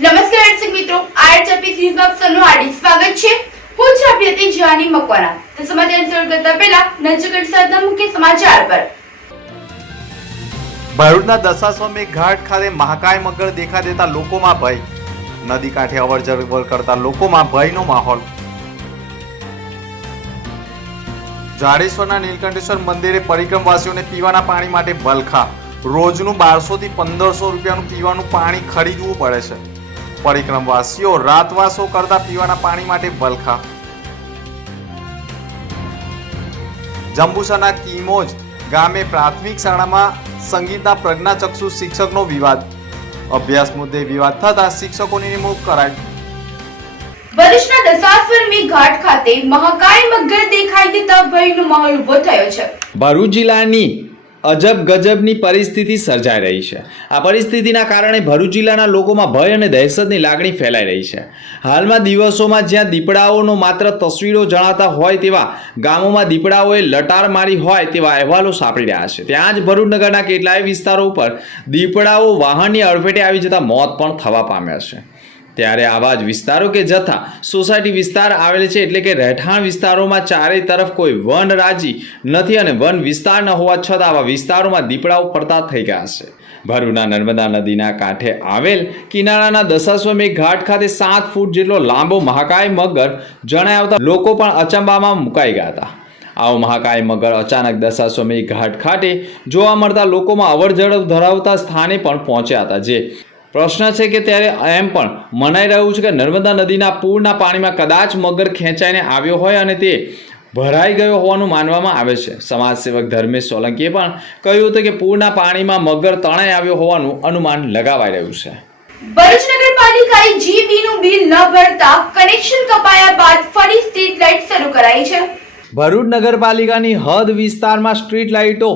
નમસ્કાર દર્શક મિત્રો, આરએચપી ન્યૂઝમાં આપ સૌનું હાર્દિક સ્વાગત છે। હું છું આપની હતી જાની મકવાણા। તો સમાચાર શરૂ કરતા પહેલા નજર સાથના મુખ્ય સમાચાર પર। ભરૂચના દશાશ્વમેઘ ઘાટ ખાતે મહાકાય મગર દેખા દેતા લોકોમાં ભય। નદી કાંઠે અવરજવર કરતા લોકોમાં ભયનો માહોલ। જાડેશ્વરના નીલકંઠેશ્વર મંદિરે પરિક્રમવાસીઓને પીવાના પાણી માટે વલખા। રોજનું 1200 થી 1500 રૂપિયાનું પીવાનું પાણી ખરીદવું પડે છે। પરિક્રમવાસીઓ રાતવાસો કરતા પીવાના પાણી માટે વલખા। જંબુસરના કિમોજ ગામે પ્રાથમિક શાળામાં સંગીતના પ્રજ્ઞાચક્ષુ શિક્ષકનો વિવાદ। અભ્યાસ મુદ્દે વિવાદ થતા શિક્ષકોની નિમણૂક કરાઈ। ભરૂચના દશાશ્વમેઘ ઘાટ ખાતે મહાકાય મગર દેખાઈ દેતા ભયનો માહોલ ઉભો થયો છે। ભરૂચ જિલ્લાની અજબ ગજબની પરિસ્થિતિ સર્જાઈ રહી છે। આ પરિસ્થિતિના કારણે ભરૂચ જિલ્લાના લોકોમાં ભય અને દહેશતની લાગણી ફેલાઈ રહી છે। હાલમાં દિવસોમાં જ્યાં દીપડાઓનો માત્ર તસવીરો જણાતા હોય તેવા ગામોમાં દીપડાઓએ લટાર મારી હોય તેવા અહેવાલો સાંપડી રહ્યા છે। ત્યાં જ ભરૂચ નગરના કેટલાય વિસ્તારો ઉપર દીપડાઓ વાહનની અડફેટે આવી જતા મોત પણ થવા પામ્યા છે। ત્યારે આવા જ વિસ્તારો કે જથા સોસાયટી વિસ્તાર આવેલ છે, એટલે કે રહેઠાણ વિસ્તારોમાં ચારે તરફ કોઈ વન રાજી નથી અને વન વિસ્તાર ન હોવા છતાં આવા વિસ્તારોમાં દીપડાઓ ફરતા થઈ ગયા છે। ભરૂચના નર્મદા નદીના કાંઠે આવેલ કિનારાના દશાશ્વમેઘ ઘાટ ખાતે 7 ફૂટ જેટલો લાંબો મહાકાય મગર જણાઈ આવતા લોકો પણ અચંબામાં મુકાઈ ગયા હતા। આવો મહાકાય મગર અચાનક દશાશ્વમેઘ ઘાટ ખાતે જોવા મળતા લોકોમાં અવરજવર ધરાવતા સ્થાને પણ પહોંચ્યા હતા। જે પ્રશ્ન છે કે ત્યારે એમ પણ મનાઈ રહ્યું છે કે નર્મદા નદીના પૂરના પાણીમાં કદાચ મગર ખેંચાઈને આવ્યો હોય અને તે ભરાઈ ગયો હોવાનું માનવામાં આવે છે। સમાજ સેવક ધર્મેશ સોલંકીએ પણ કહ્યું હતું કે પૂરના પાણીમાં મગર તણાઈ આવ્યો હોવાનું અનુમાન લગાવાઈ રહ્યું છે। ભરૂચ નગરપાલિકાએ જીબીનું બિલ ન ભરતા કનેક્શન કપાયા બાદ ફરી સ્ટ્રીટ લાઇટ શરૂ કરાઈ છે। ભરૂચ નગરપાલિકાની હદ વિસ્તારમાં સ્ટ્રીટ લાઇટો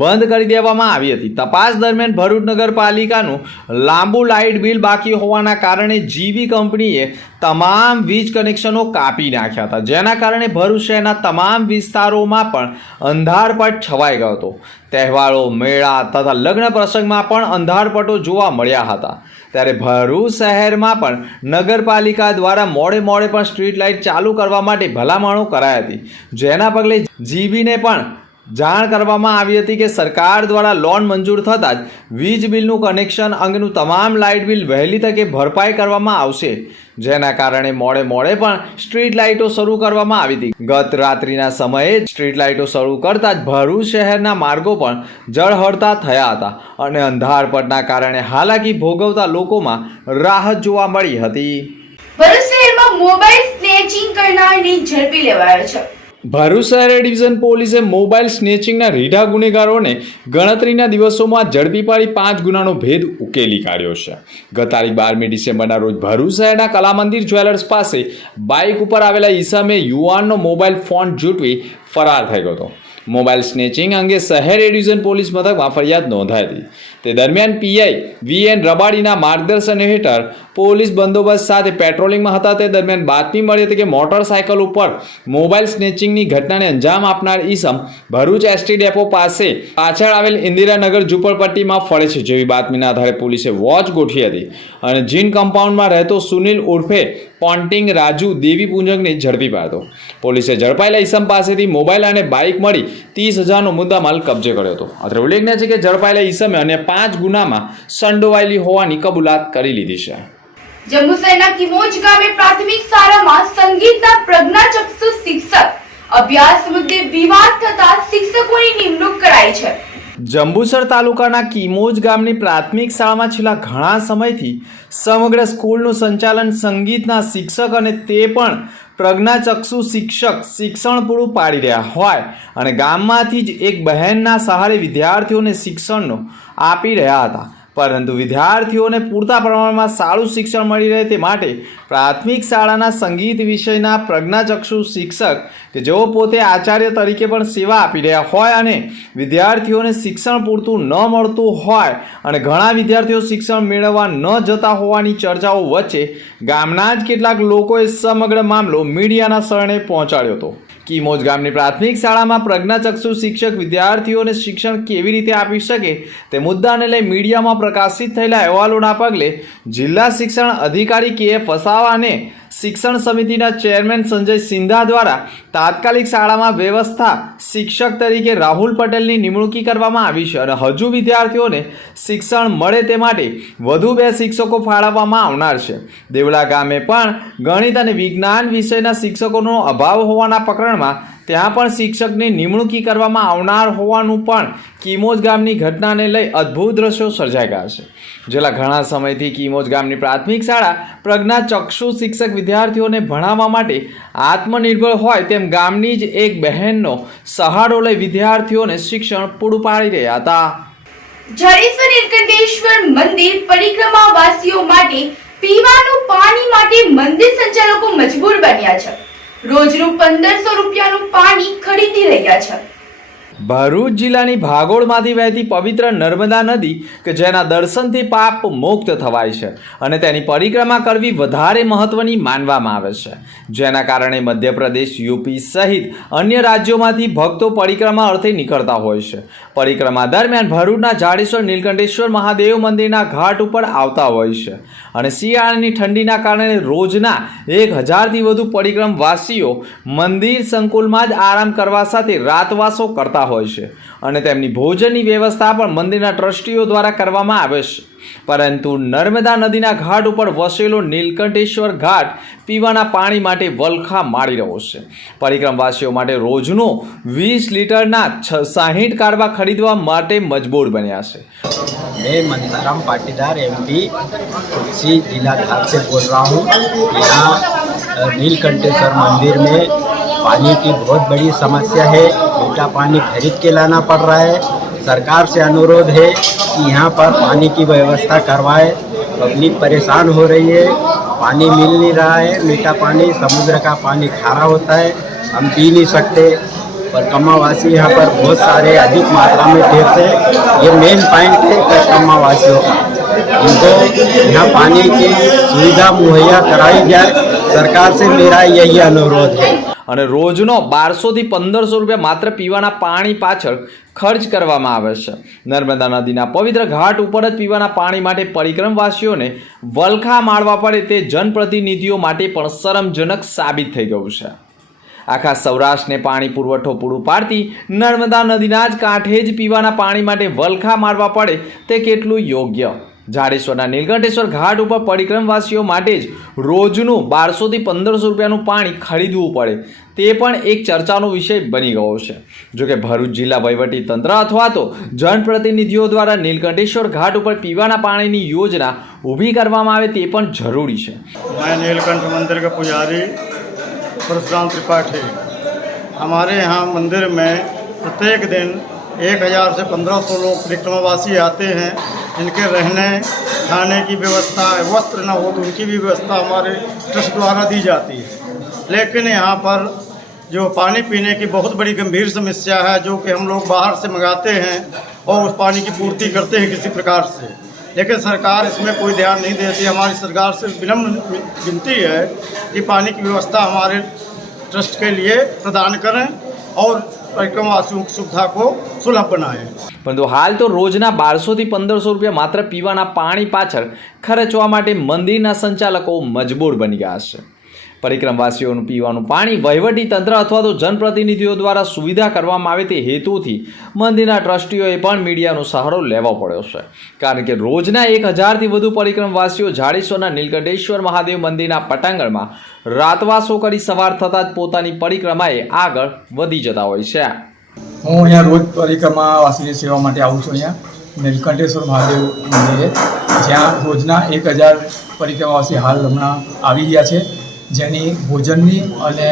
બંધ કરી દેવામાં આવી હતી। તપાસ દરમિયાન ભરૂચ નગરપાલિકાનું લાંબુ લાઇટ બિલ બાકી હોવાના કારણે જીબી કંપનીએ તમામ વીજ કનેક્શનો કાપી નાખ્યા હતા, જેના કારણે ભરૂચ શહેરના તમામ વિસ્તારોમાં પણ અંધારપટ છવાઈ ગયો હતો। તહેવારો, મેળા તથા લગ્ન પ્રસંગમાં પણ અંધારપટો જોવા મળ્યા હતા। ત્યારે ભરૂચ શહેરમાં પણ નગરપાલિકા દ્વારા મોડે પણ સ્ટ્રીટ લાઇટ ચાલુ કરવા માટે ભલામણો કરાઈ હતી, જેના પગલે જીબીને પણ જાણ કરવામાં આવી હતી કે સરકાર દ્વારા લોન મંજૂર થતાં જ વીજ બિલનું કનેક્શન અંગેનું તમામ લાઇટ બિલ વહેલી તકે ભરપાઈ કરવામાં આવશે, જેના કારણે મોડે પણ સ્ટ્રીટ લાઇટો શરૂ કરવામાં આવી હતી। ગત રાત્રિના સમયે સ્ટ્રીટ લાઇટો શરૂ કરતા જ ભરૂચ શહેરના માર્ગો પણ જળહળતા થયા હતા અને અંધારપટના કારણે હાલાકી ભોગવતા લોકોમાં રાહત જોવા મળી હતી। ભરૂચ શહેરમાં મોબાઈલ સ્નેચિંગ કરનારને ઝડપી લેવાયો છે। ભરૂચ શહેર ડિવિઝન પોલીસે મોબાઈલ સ્નેચિંગના રીઢા ગુનેગારોને ગણતરીના દિવસોમાં ઝડપી પાડી 5 ગુનાનો ભેદ ઉકેલી કાઢ્યો છે। ગત તારીખ 12મી ડિસેમ્બરના રોજ ભરૂચ શહેરના કલામંદિર જ્વેલર્સ પાસે બાઇક ઉપર આવેલા ઈસમે યુવાનનો મોબાઈલ ફોન ઝૂંટવી ફરાર થઈ ગયો હતો। મોબાઈલ સ્નેચિંગ અંગે શહેર ડિવિઝન પોલીસ મથકમાં ફરિયાદ નોંધાઈ હતી। તે દરમિયાન પીઆઈ વીએન રબાડીના માર્ગદર્શન હેઠળ પોલીસ બંદોબસ્ત સાથે પેટ્રોલિંગમાં હતા। તે દરમિયાન બાતમી મળી હતી કે મોટરસાયકલ ઉપર મોબાઈલ સ્નેચિંગની ઘટનાને અંજામ આપનાર ઈસમ ભરૂચ એસટી ડેપો પાસે પાછળ આવેલ ઇન્દિરાનગર ઝૂંપડપટ્ટીમાં ફરે છે, જેવી બાતમીના આધારે પોલીસે વોચ ગોઠવી હતી અને જીન કમ્પાઉન્ડમાં રહેતો સુનિલ ઉર્ફે પોન્ટિંગ રાજુ દેવી પૂંજકને ઝડપી પાડ્યો। પોલીસે ઝડપાયેલા ઈસમ પાસેથી મોબાઈલ અને બાઇક મળી 30,000નો મુદ્દામાલ કબજે કર્યો હતો। અત્રે ઉલ્લેખનીય છે કે ઝડપાયેલા ઈસમે અન્ય 5 ગુનામાં સંડોવાયેલી હોવાની કબૂલાત કરી લીધી છે। જંબુસરના કિમોજ ગામે પ્રાથમિક શાળામાં સંગીતના પ્રજ્ઞાચક્ષુ શિક્ષક અભ્યાસ મુદ્દે વિવાદ થતા શિક્ષકોની નિમણૂક કરાઈ છે। જંબુસર તાલુકાના કિમોજ ગામની પ્રાથમિક શાળામાં છેલ્લા ઘણા સમયથી સમગ્ર સ્કૂલનું સંચાલન સંગીતના શિક્ષક અને તે પણ પ્રજ્ઞાચક્ષુ શિક્ષક શિક્ષણ પૂરું પાડી રહ્યા હોય અને ગામમાંથી જ એક બહેનના સહારે વિદ્યાર્થીઓને શિક્ષણનો આપી રહ્યા હતા, પરંતુ વિદ્યાર્થીઓને પૂરતા પ્રમાણમાં સારું શિક્ષણ મળી રહે તે માટે પ્રાથમિક શાળાના સંગીત વિષયના પ્રજ્ઞાચક્ષુ શિક્ષક કે જેઓ પોતે આચાર્ય તરીકે પણ સેવા આપી રહ્યા હોય અને વિદ્યાર્થીઓને શિક્ષણ પૂરતું ન મળતું હોય અને ઘણા વિદ્યાર્થીઓ શિક્ષણ મેળવવા ન જતા હોવાની ચર્ચાઓ વચ્ચે ગામના જ કેટલાક લોકોએ સમગ્ર મામલો મીડિયાના શરણે પહોંચાડ્યો હતો। કીમોજ ગામની પ્રાથમિક શાળામાં પ્રજ્ઞાચક્ષુ શિક્ષક વિદ્યાર્થીઓને શિક્ષણ કેવી રીતે આપી શકે તે મુદ્દાને લઈ મીડિયામાં પ્રકાશિત થયેલા અહેવાલોના પગલે જિલ્લા શિક્ષણ અધિકારી કે વસાવા અને શિક્ષણ સમિતિના ચેરમેન સંજય સિંધા દ્વારા તાત્કાલિક શાળામાં વ્યવસ્થા શિક્ષક તરીકે રાહુલ પટેલની નિમણૂકી કરવામાં આવી છે અને હજુ વિદ્યાર્થીઓને શિક્ષણ મળે તે માટે વધુ 2 શિક્ષકો ફાળવવામાં આવનાર છે. દેવળા ગામે પણ ગણિત અને વિજ્ઞાન વિષયના શિક્ષકોનો અભાવ હોવાના પ્રકરણમાં ત્યાં પણ શિક્ષકની નિમણૂકી કરવામાં આવનાર હોવાનું પણ કીમોજ ગામની ઘટનાને લઈ અદ્ભુત દ્રશ્યો સર્જાઈ ગયા છે. છેલ્લા ઘણા સમયથી કીમોજ ગામની પ્રાથમિક શાળા પ્રજ્ઞાચક્ષુ શિક્ષક વિદ્યાર્થીઓને ભણાવવા માટે આત્મનિર્ભર હોય તેમ ગામની જ એક બહેનનો સહારો લઈ વિદ્યાર્થીઓને શિક્ષણ પૂરું પાડી રહ્યા હતા. જાડેશ્વર નીલકંઠેશ્વર મંદિર પરિક્રમા વાસીઓ માટે પીવાનું પાણી માટે મંદિર સંચાલકો મજબૂર બન્યા છે. રોજનું 1500 રૂપિયાનું પાણી ખરીદી રહ્યા છે. ભરૂચ જિલ્લાની ભાગોળમાંથી વહેતી પવિત્ર નર્મદા નદી કે જેના દર્શનથી પાપ મુક્ત થવાય છે અને તેની પરિક્રમા કરવી વધારે મહત્વની માનવામાં આવે છે, જેના કારણે મધ્યપ્રદેશ, યુપી સહિત અન્ય રાજ્યોમાંથી ભક્તો પરિક્રમા અર્થે નીકળતા હોય છે. પરિક્રમા દરમિયાન ભરૂચના જાડેશ્વર નીલકંઠેશ્વર મહાદેવ મંદિરના ઘાટ ઉપર આવતા હોય છે અને શિયાળાની ઠંડીના કારણે રોજના 1000થી વધુ પરિક્રમવાસીઓ મંદિર સંકુલમાં જ આરામ કરવા સાથે રાતવાસો કરતા હોય છે અને તેમની ભોજનની વ્યવસ્થા પણ મંદિરના ટ્રસ્ટીઓ દ્વારા કરવામાં આવે છે. પરંતુ નર્મદા નદીના ઘાટ ઉપર વસેલો નીલકંઠેશ્વર ઘાટ પીવાના પાણી માટે વલખા મારી રહ્યો છે. પરિક્રમવાસીઓ માટે રોજનો 20 લીટરના 60 કારવા ખરીદવા માટે મજબૂર બન્યા છે. मैं मंताराम पाटीदार एमपी तुलसी जिला धार से बोल रहा हूँ. यहाँ नीलकंठेश्वर मंदिर में पानी की बहुत बड़ी समस्या है. मीठा पानी खरीद के लाना पड़ रहा है. सरकार से अनुरोध है कि यहाँ पर पानी की व्यवस्था करवाए. पब्लिक परेशान हो रही है, पानी मिल नहीं रहा है. मीठा पानी समुद्र का पानी खारा होता है, हम पी नहीं सकते. परिक्रमावासी यहाँ पर बहुत सारे अधिक मात्रा में ठहरते हैं. ये मेन पॉइंट है परिक्रमावासियों का. इनको यहाँ पानी की सुविधा मुहैया कराई जाए, सरकार से मेरा यही अनुरोध है. અને રોજનો 1200થી 1500 રૂપિયા માત્ર પીવાના પાણી પાછળ ખર્ચ કરવામાં આવે છે. નર્મદા નદીના પવિત્ર ઘાટ ઉપર જ પીવાના પાણી માટે પરિક્રમવાસીઓને વલખા મારવા પડે તે જનપ્રતિનિધિઓ માટે પણ શરમજનક સાબિત થઈ ગયું છે. આખા સૌરાષ્ટ્રને પાણી પુરવઠો પૂરું પાડતી નર્મદા નદીના જ કાંઠે જ પીવાના પાણી માટે વલખા મારવા પડે તે કેટલું યોગ્ય? જાડેશ્વરના નીલકંઠેશ્વર ઘાટ ઉપર પરિક્રમવાસીઓ માટે જ રોજનું 1200થી 1500 રૂપિયાનું પાણી ખરીદવું પડે તે પણ એક ચર્ચાનો વિષય બની ગયો છે. જોકે ભરૂચ જિલ્લા વહીવટી તંત્ર અથવા તો જનપ્રતિનિધિઓ દ્વારા નીલકંઠેશ્વર ઘાટ ઉપર પીવાના પાણીની યોજના ઊભી કરવામાં આવે તે પણ જરૂરી છે. मैं नीलकंठ मंदिर के पुजारी परशुराम त्रिपाठी. हमारे यहाँ मंदिर में प्रत्येक दिन 1000 से 1500 लोग परिक्रमावासी आते हैं. इनके रहने खाने की व्यवस्था, वस्त्र न हो तो उनकी भी व्यवस्था हमारे ट्रस्ट द्वारा दी जाती है. लेकिन यहाँ पर जो पानी पीने की बहुत बड़ी गंभीर समस्या है, जो कि हम लोग बाहर से मंगाते हैं और उस पानी की पूर्ति करते हैं किसी प्रकार से, लेकिन सरकार इसमें कोई ध्यान नहीं देती. हमारी सरकार से विनम्र विनती है कि पानी की व्यवस्था हमारे ट्रस्ट के लिए प्रदान करें और परिक्रमवासियों की सुविधा को सुलभ बनाएं. પરંતુ હાલ તો રોજના 1200થી 1500 રૂપિયા માત્ર પીવાના પાણી પાછળ ખર્ચવા માટે મંદિરના સંચાલકો મજબૂર બની ગયા છે. પરિક્રમવાસીઓનું પીવાનું પાણી વહીવટી તંત્ર અથવા તો જનપ્રતિનિધિઓ દ્વારા સુવિધા કરવામાં આવે તે હેતુથી મંદિરના ટ્રસ્ટીઓએ પણ મીડિયાનો સહારો લેવો પડ્યો છે. કારણ કે રોજના 1000થી વધુ પરિક્રમવાસીઓ જાડેશ્વરના નીલકંઠેશ્વર મહાદેવ મંદિરના પટાંગણમાં રાતવાસો કરી સવાર થતાં જ પોતાની પરિક્રમાએ આગળ વધી જતા હોય છે. હું અહીંયા રોજ પરિક્રમાવાસીની સેવા માટે આવું છું. અહીંયા નીલકંઠેશ્વર મહાદેવ મંદિરે જ્યાં રોજના 1000 પરિક્રમાવાસી હાલ હમણાં આવી ગયા છે, જેની ભોજનની અને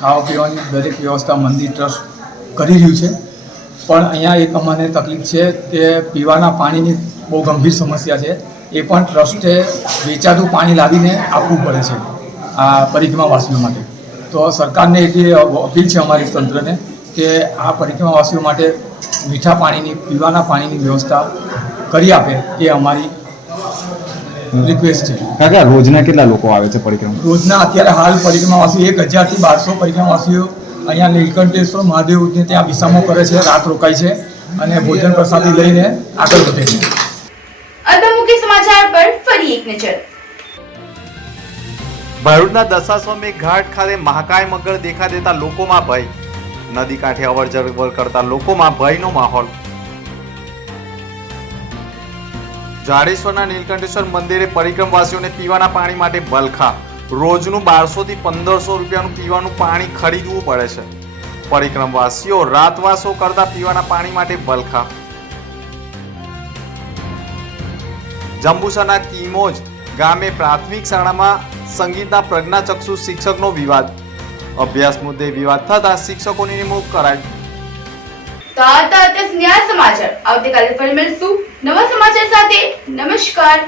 ખાવા પીવાની દરેક વ્યવસ્થા મંદિર ટ્રસ્ટ કરી રહ્યું છે. પણ અહીંયા એક અમને તકલીફ છે કે પીવાના પાણીની બહુ ગંભીર સમસ્યા છે. એ પણ ટ્રસ્ટે વેચાતું પાણી લાવીને આપવું પડે છે આ પરિક્રમાવાસીઓ માટે. તો સરકારને એટલી અપીલ છે અમારી તંત્રને કે આ પરિક્રમાવાસીઓ માટે મીઠા પાણીની પીવાના પાણીની વ્યવસ્થા કરી આપે એ અમારી રિક્વેસ્ટ છે. કાકા રોજના કેટલા લોકો આવે છે પરિક્રમા? રોજના અત્યારે હાલ પરિક્રમાવાસી 1000થી 1200 પરિક્રમાવાસીઓ અહીંયા નીલકંઠેશ્વર મહાદેવને ત્યાં વિસામો કરે છે, રાત રોકાય છે અને ભોજન પ્રસાદી લઈને આગળ વધે છે. અન્ય મુખ્ય સમાચાર પર ફરી એક નજર. ભરૂચના દશાશ્વમેઘ ઘાટ ખાતે મહાકાય મગર દેખા દેતા લોકોમાં ભય. નદી કાંઠે અવર જવર કરતા લોકોમાં ભયનો માહોલ. જાડેશ્વરના નીલકંઠેશ્વર મંદિરે પરિક્રમવાસીઓને પીવાના પાણી માટે બલખા. રોજનું 1200 થી 1500 રૂપિયાનું પીવાનું પાણી ખરીદવું પડે છે. પરિક્રમવાસીઓ રાતવાસો કરતા પીવાના પાણી માટે બલખા. જંબુસરના કિમોજ ગામે પ્રાથમિક શાળામાં સંગીતના પ્રજ્ઞાચક્ષુ શિક્ષકનો વિવાદ. અભ્યાસ મુદ્દે વિવાદ થતા શિક્ષકોની નિમણૂક કરાઈ. તો આ હતા અત્યાર ન્યાય સમાચાર. આવતીકાલે ફરી મળીશું નવા સમાચાર સાથે. નમસ્કાર.